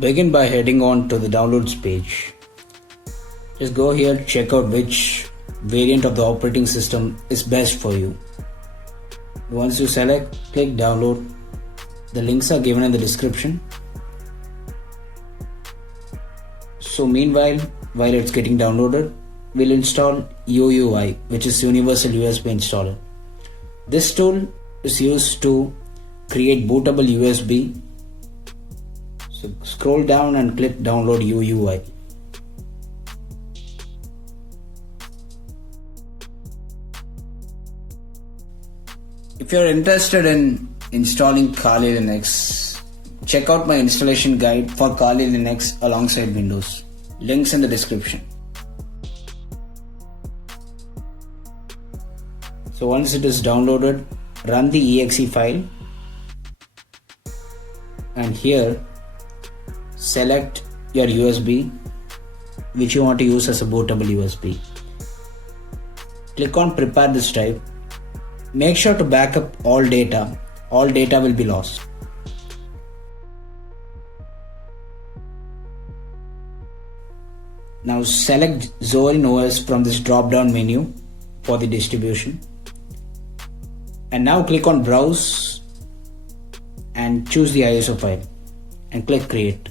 Begin by heading on to the downloads page. Just go here, check out which variant of the operating system is best for you. Once you select, click download. The links are given in the description. So meanwhile, while it's getting downloaded, we'll install UUI, which is Universal USB Installer. This tool is used to create bootable USB. So scroll down and click download UUI. If you're interested in installing Kali Linux, check out my installation guide for Kali Linux alongside Windows. Links in the description. So once it is downloaded, run the exe file and here select your USB which you want to use as a bootable USB. Click on prepare this drive. Make sure to back up all data. All data will be lost. Now select Zorin OS from this drop down menu for the distribution. And now click on browse and choose the ISO file and click create.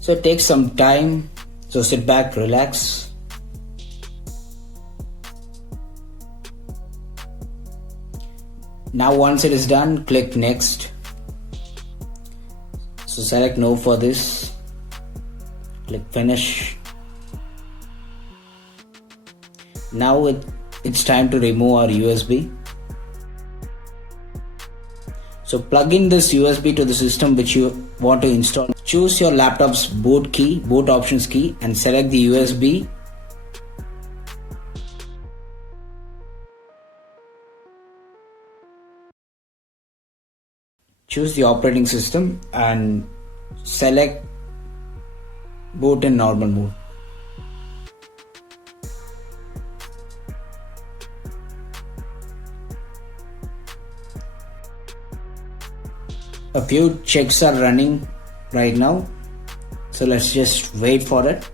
So it takes some time, so sit back, relax. Now once it is done, click next. So select no for this, click finish. Now it's time to remove our USB. So plug in this USB to the system which you want to install. Choose your laptop's boot options key and select the USB. Choose the operating system and select boot in normal mode. A few checks are running right now, so let's just wait for it.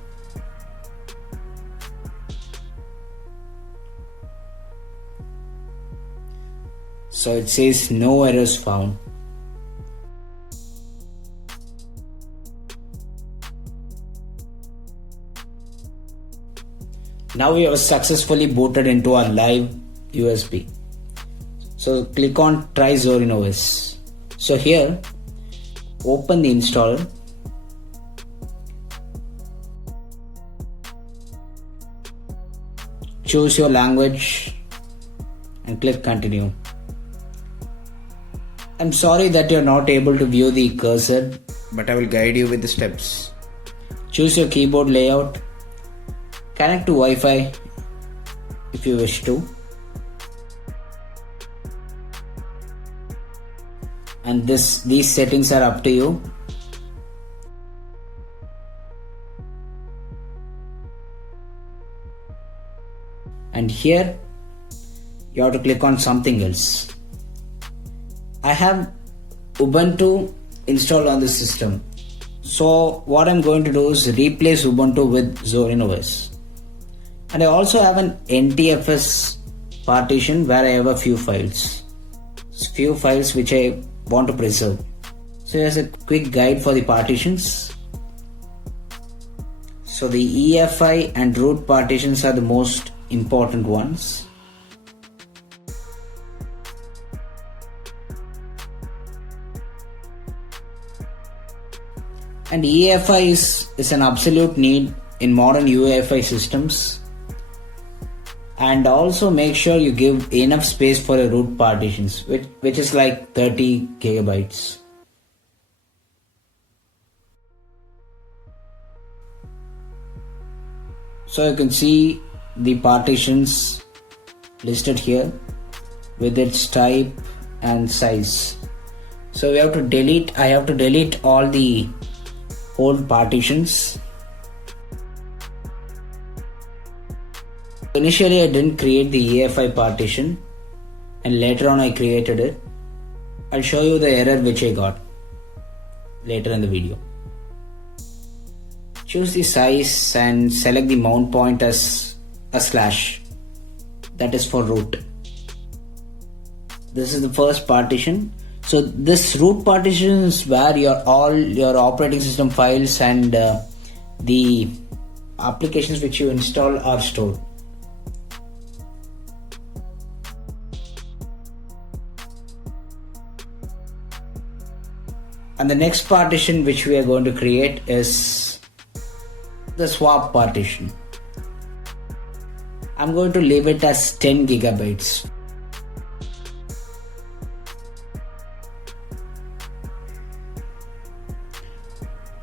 So it says no errors found. Now we have successfully booted into our live USB. So click on try Zorin OS. So here, open the installer. Choose your language and click continue. I'm sorry that you're not able to view the cursor, but I will guide you with the steps. Choose your keyboard layout. Connect to Wi-Fi if you wish to. And these settings are up to you. And here you have to click on something else. I have Ubuntu installed on the system. So what I'm going to do is replace Ubuntu with Zorin OS. And I also have an NTFS partition where I have a few files. Few files which I want to preserve. So here's a quick guide for the partitions. So the EFI and root partitions are the most important ones. And EFI is an absolute need in modern UEFI systems. And also make sure you give enough space for your root partitions, which is like 30 gigabytes. So you can see the partitions listed here with its type and size. So I have to delete all the old partitions. Initially I didn't create the EFI partition and later on I created it. I'll show you the error which I got. later in the video. Choose the size and select the mount point as a slash. That is for root. This is the first partition. So this root partition is where all your operating system files and the applications which you install are stored. And the next partition which we are going to create is the swap partition. I'm going to leave it as 10 gigabytes.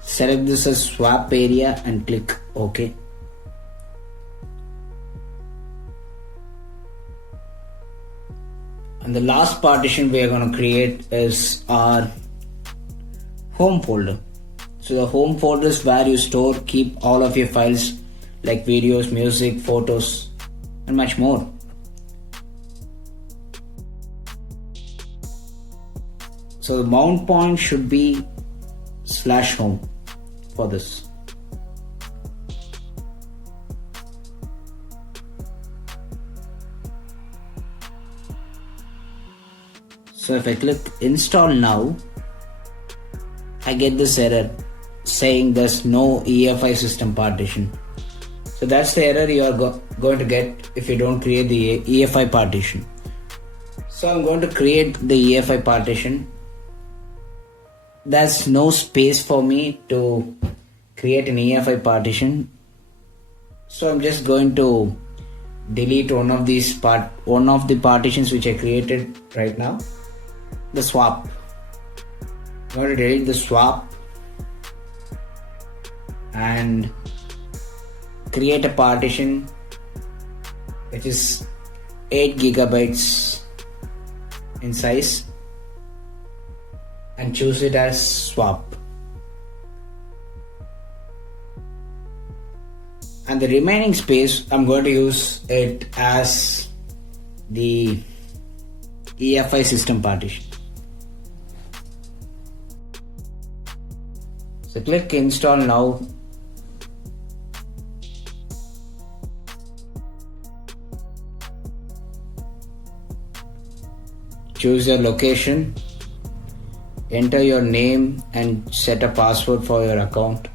Select this as swap area and click OK. And the last partition we are going to create is our home folder. So the home folder is where you keep all of your files like videos, music, photos, and much more. So the mount point should be /home for this. So if I click install now, I get this error saying there's no EFI system partition. So that's the error you are going to get if you don't create the EFI partition. So I'm going to create the EFI partition. There's no space for me to create an EFI partition. So I'm just going to delete one of the partitions which I created right now. The swap. I'm going to delete the swap and create a partition which is 8 gigabytes in size and choose it as swap. And the remaining space I'm going to use it as the EFI system partition. So click install now. Choose your location, enter your name and set a password for your account.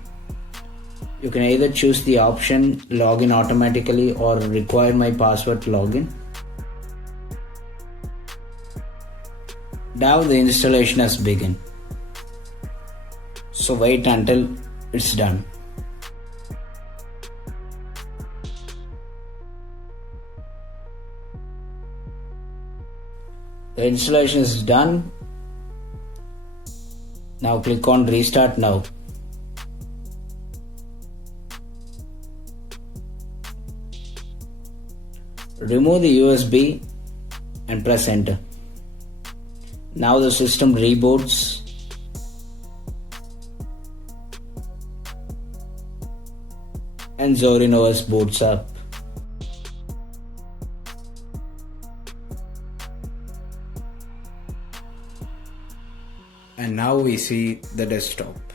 You can either choose the option login automatically or require my password to login. Now the installation has begun. So wait until it's done. The installation is done. Now click on restart now. Remove the USB and press enter. Now the system reboots. And Zorin OS boots up. And now we see the desktop.